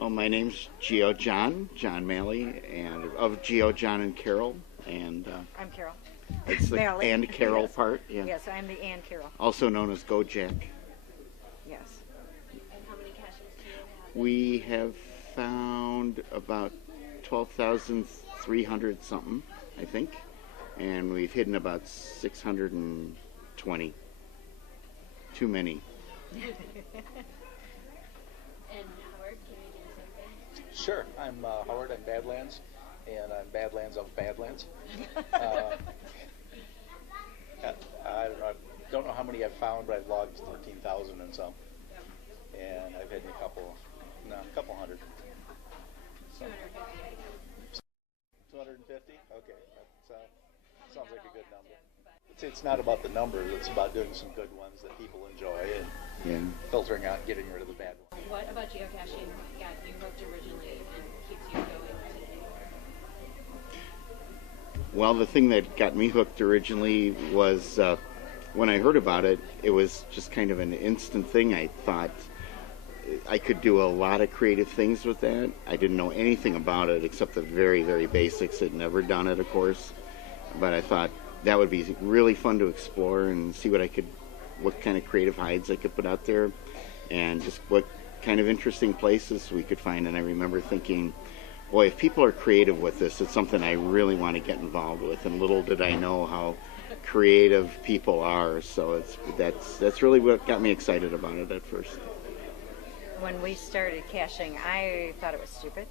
Well, my name's Geo John Malley, and of Geo, John, and Carol, and I'm Carol. it's the Malley. and Carol Yes. part. Yeah. Yes, I'm the Ann Carol. Also known as Go Jack. Yes. And how many caches do you have? We have found about 12,300 something, I think, and we've hidden about 620. Too many. And Howard, can you do the same thing? Sure. I'm Howard. I'm Badlands, and I'm Badlands of Badlands. I don't know how many I've found, but I've logged 13,000 and some, and I've hidden a couple hundred. 250. 250? Okay, that sounds like a good number. It's not about the numbers, it's about doing some good ones that people enjoy and Yeah. filtering out and getting rid of the bad ones. What about geocaching got you hooked originally and keeps you going today? Well, the thing that got me hooked originally was when I heard about it, it was just kind of an instant thing. I thought I could do a lot of creative things with that. I didn't know anything about it except the very, very basics. I'd never done it, of course. But I thought that would be really fun to explore and see what kind of creative hides I could put out there and just what kind of interesting places we could find. And I remember thinking, boy, if people are creative with this, it's something I really want to get involved with. And little did I know how creative people are. So that's really what got me excited about it at first. When we started caching, I thought it was stupid.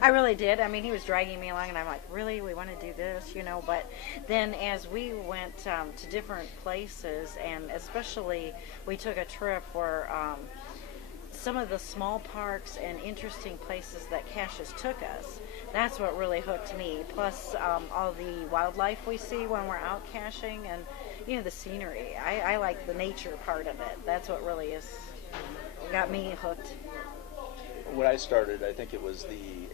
I really did. I mean, he was dragging me along, and I'm like, really? We want to do this, you know? But then as we went to different places, and especially we took a trip where some of the small parks and interesting places that caches took us, that's what really hooked me. Plus all the wildlife we see when we're out caching and, you know, the scenery. I like the nature part of it. That's what really got me hooked. When I started, I think it was the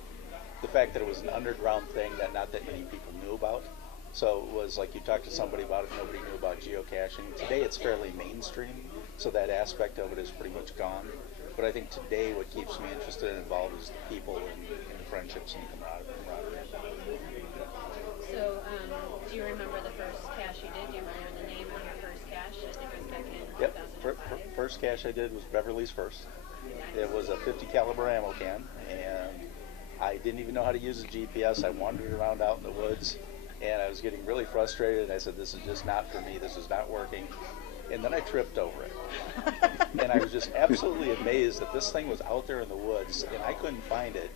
fact that it was an underground thing that not that many people knew about. So it was like you talked to somebody about it, nobody knew about geocaching. Today it's fairly mainstream, so that aspect of it is pretty much gone. But I think today what keeps me interested and involved is the people and the friendships and camaraderie. So, do you remember the first cache you did? Do you remember the name of your first cache? I think it was back in Yep, 2005. first cache I did was Beverly's First. It was a 50 caliber ammo can, and I didn't even know how to use a GPS. I wandered around out in the woods, and I was getting really frustrated. I said, this is just not for me. This is not working. And then I tripped over it. And I was just absolutely amazed that this thing was out there in the woods, and I couldn't find it.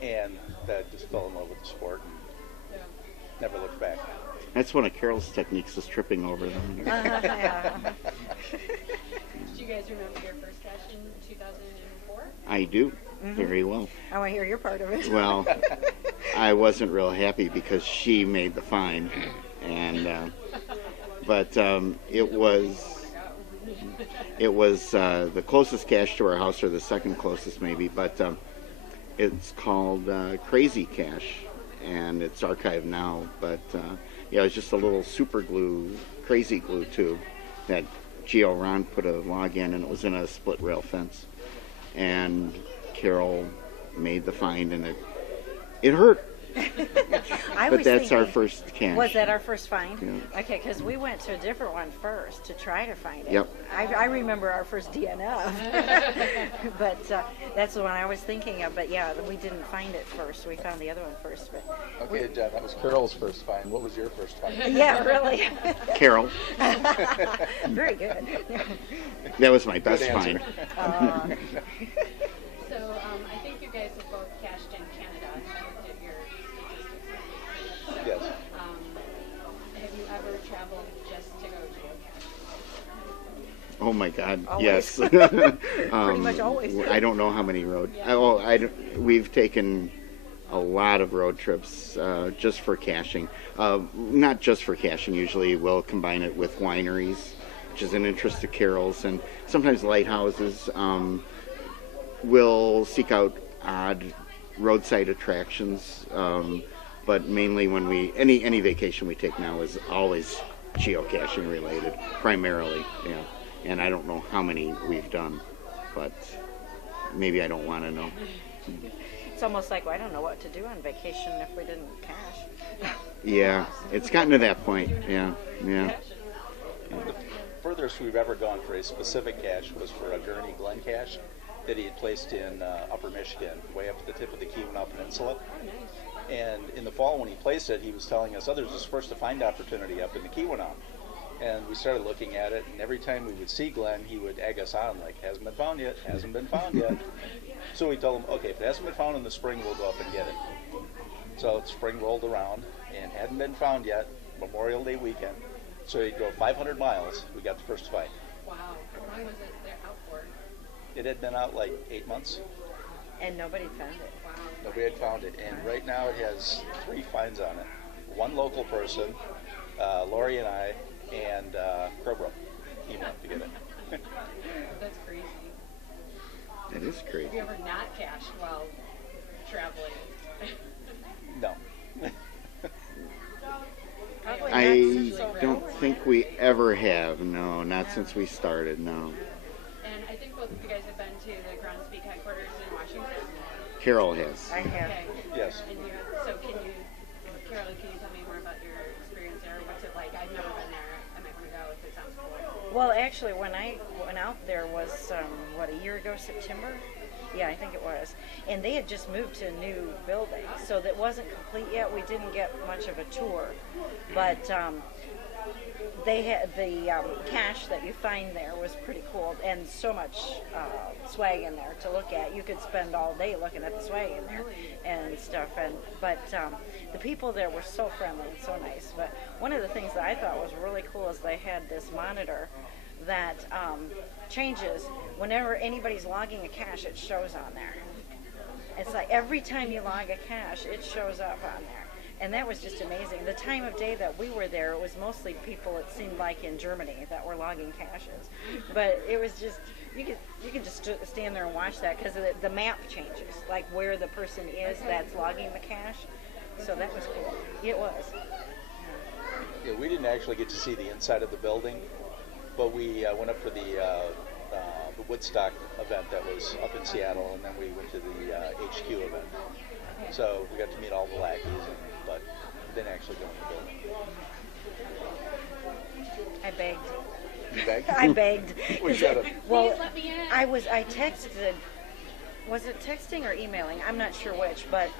And I just fell in love with the sport and never looked back. That's one of Carol's techniques, is tripping over them. Yeah. Do you guys remember your first cache in 2004? I do, very well. I want to hear your part of it. Well, I wasn't real happy because she made the find, and but it was the closest cache to our house, or the second closest maybe. But it's called Crazy Cache, and it's archived now. But yeah, it was just a little super glue, crazy glue tube that Geo Ron put a log in, and it was in a split rail fence. And Carol made the find, and it hurt. But that's our first cache. Was that our first find? Yeah. Okay, because we went to a different one first to try to find it. Yep. I remember our first DNF, but that's the one I was thinking of. But yeah, we didn't find it first. We found the other one first. But Okay, John, that was Carol's first find. What was your first find? yeah, really. Carol. Very good. That was my best Good answer. find. So, I think you guys have both cached in Canada. I looked at your statistics. Yes. Have you ever traveled just to go geocache? Oh my God, Always. yes. Pretty much always. I don't know how many road. We've taken a lot of road trips just for caching. Not just for caching. Usually we'll combine it with wineries, which is an interest of Carol's, and sometimes lighthouses. We'll seek out odd roadside attractions, but mainly when any vacation we take now is always geocaching related, primarily. Yeah, and I don't know how many we've done, but maybe I don't want to know. It's almost like, well, I don't know what to do on vacation if we didn't cash. Yeah, it's gotten to that point. Yeah, yeah. The furthest we've ever gone for a specific cache was for a Gurney Glen cache that he had placed in upper Michigan, way up at the tip of the Keweenaw Peninsula. And in the fall when he placed it, he was telling us, oh, there's this first to find opportunity up in the Keweenaw. And we started looking at it, and every time we would see Glenn, he would egg us on, like, hasn't been found yet, hasn't been found yet. So we told him, okay, if it hasn't been found in the spring, we'll go up and get it. So spring rolled around, and hadn't been found yet, Memorial Day weekend. So he drove 500 miles, we got the first find. Wow. How long was it there out for? It had been out like 8 months. And nobody found it. Wow. Nobody had found it, and right now it has 3 finds on it. One local person, Lori and I, and Crowbrook teamed up to get it. That's crazy. That is Have crazy. you ever not cashed while traveling? No. Probably I not so don't cool. think we ever have. No, not since we started. No. And I think both of you guys have been to the Ground Speak headquarters in Washington. Carol has. I have. Okay. Yes. And you, so Carolyn, can you tell me more about your experience there? What's it like? I've never been there. I might want to go if it sounds cool. Well, actually, when I went out there was, a year ago, September? Yeah, I think it was. And they had just moved to a new building, so that wasn't complete yet. We didn't get much of a tour. But they had the cache that you find there was pretty cool, and so much swag in there to look at. You could spend all day looking at the swag in there and stuff. But the people there were so friendly and so nice. But one of the things that I thought was really cool is they had this monitor that changes whenever anybody's logging a cache. It shows on there. It's like every time you log a cache, it shows up on there. And that was just amazing. The time of day that we were there, it was mostly people, it seemed like, in Germany that were logging caches. But it was just, you could just stand there and watch that because the map changes, like where the person is that's logging the cache. So that was cool. It was. Yeah, we didn't actually get to see the inside of the building, but we went up for the Woodstock event that was up in Seattle, and then we went to the HQ event. So we got to meet all the lackeys, but didn't actually go in the building. I begged. You begged? I begged. We should have. Well, Please let me in. I texted, was it texting or emailing? I'm not sure which, but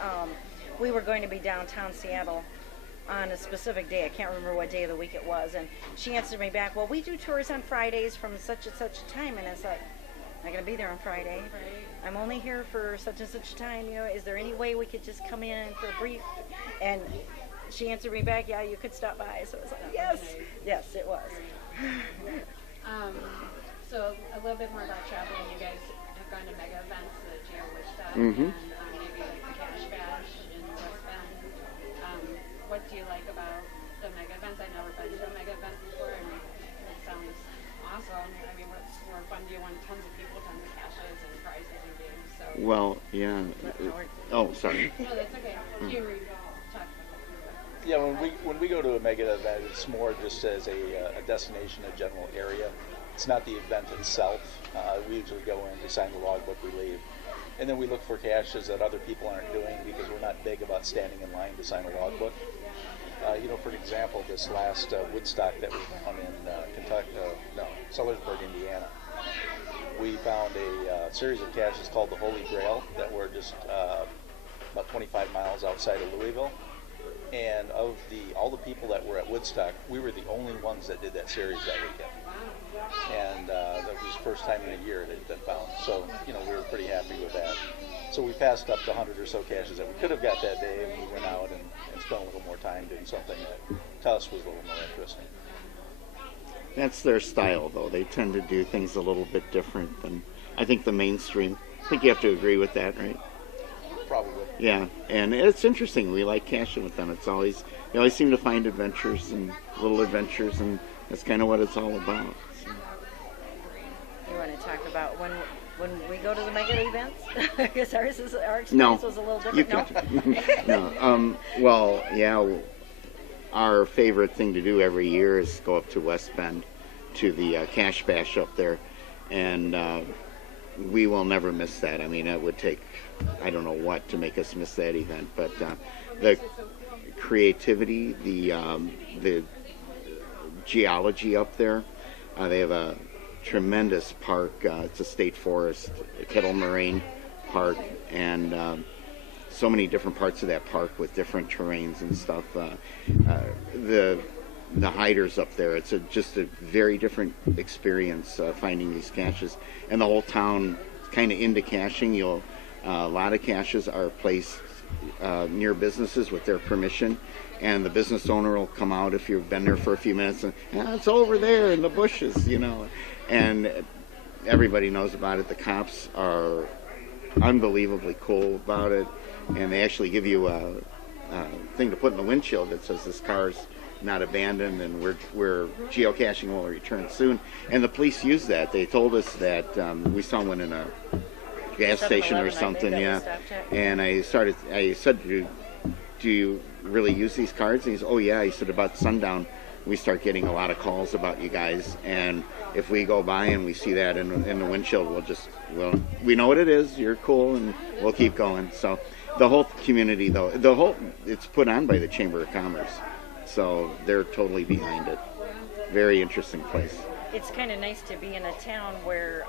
we were going to be downtown Seattle on a specific day. I can't remember what day of the week it was. And she answered me back, well, we do tours on Fridays from such and such a time. And it's like, I'm not going to be there on Friday. Right. I'm only here for such and such a time. You know, is there any way we could just come in for a brief? And she answered me back, yeah, you could stop by. So I was like, yes, yes, it was. So a little bit more about traveling. You guys have gone to mega events, the Geo Wichita, Mhm. and maybe like the Cash Bash in West Bend. What do you like about the mega events? I've never been to a mega event before, and it sounds awesome. I mean, what's more fun? Do you want tons of people, tons of caches and prizes and games? So. Well, yeah. Oh, sorry. No, that's okay. Can you talk? Yeah, when we go to a mega event, it's more just as a destination, a general area. It's not the event itself. We usually go in, we sign the logbook, we leave. And then we look for caches that other people aren't doing because we're not big about standing in line to sign a logbook. For example, this last Woodstock that we found in Sellersburg, Indiana, we found a series of caches called the Holy Grail that were just about 25 miles outside of Louisville. And of all the people that were at Woodstock, we were the only ones that did that series that weekend. And that was the first time in a year it had been found. So, we were pretty happy with that. So we passed up the 100 or so caches that we could have got that day, and we went out and spent a little more time doing something that to us was a little more interesting. That's their style, though. They tend to do things a little bit different than, I think, the mainstream. I think you have to agree with that, right? Probably. Yeah, and it's interesting. We like caching with them. You always seem to find adventures and little adventures, and that's kind of what it's all about. So. You want to talk about when we go to the mega events? Because our experience was a little You different. no. Well, yeah. Our favorite thing to do every year is go up to West Bend to the Cache Bash up there, and we will never miss that. I mean, it would take, I don't know what to make us miss that event, but the creativity, the geology up there. They have a tremendous park. It's a state forest, Kettle Moraine Park, and so many different parts of that park with different terrains and stuff. The hiders up there, it's just a very different experience finding these caches, and the whole town is kind of into caching. A lot of caches are placed near businesses with their permission, and the business owner will come out if you've been there for a few minutes and it's over there in the bushes, and everybody knows about it. The cops are unbelievably cool about it, and they actually give you a thing to put in the windshield that says this car's not abandoned and we're geocaching will return soon. And the police use that. They told us that we saw one in a gas station or something, yeah. And I said, do you really use these cards? And he said, oh yeah. He said, about sundown we start getting a lot of calls about you guys, and if we go by and we see that in the windshield, we know what it is, you're cool, and we'll keep going. So the whole community, though, it's put on by the Chamber of Commerce, so they're totally behind it. Very interesting place. It's kind of nice to be in a town where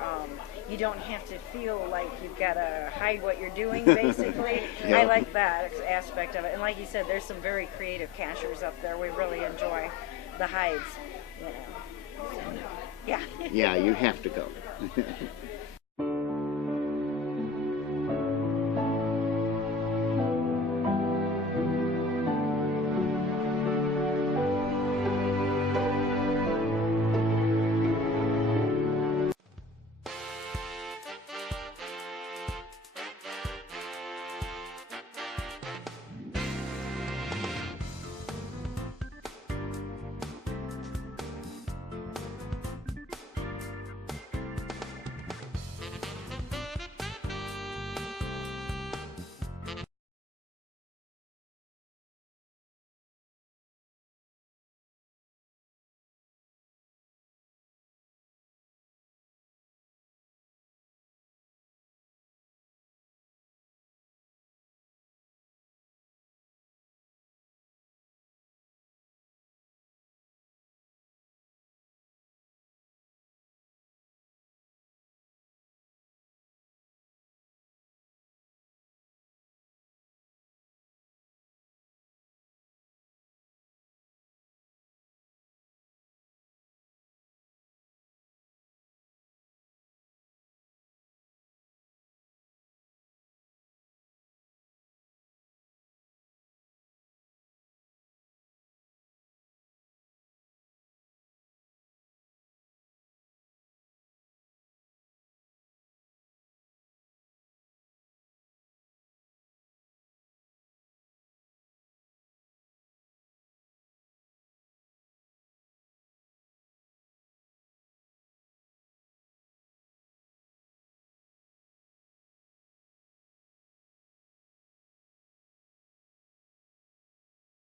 you don't have to feel like you've got to hide what you're doing, basically. Yeah. I like that aspect of it. And like you said, there's some very creative cachers up there. We really enjoy the hides. So, yeah. Yeah, you have to go.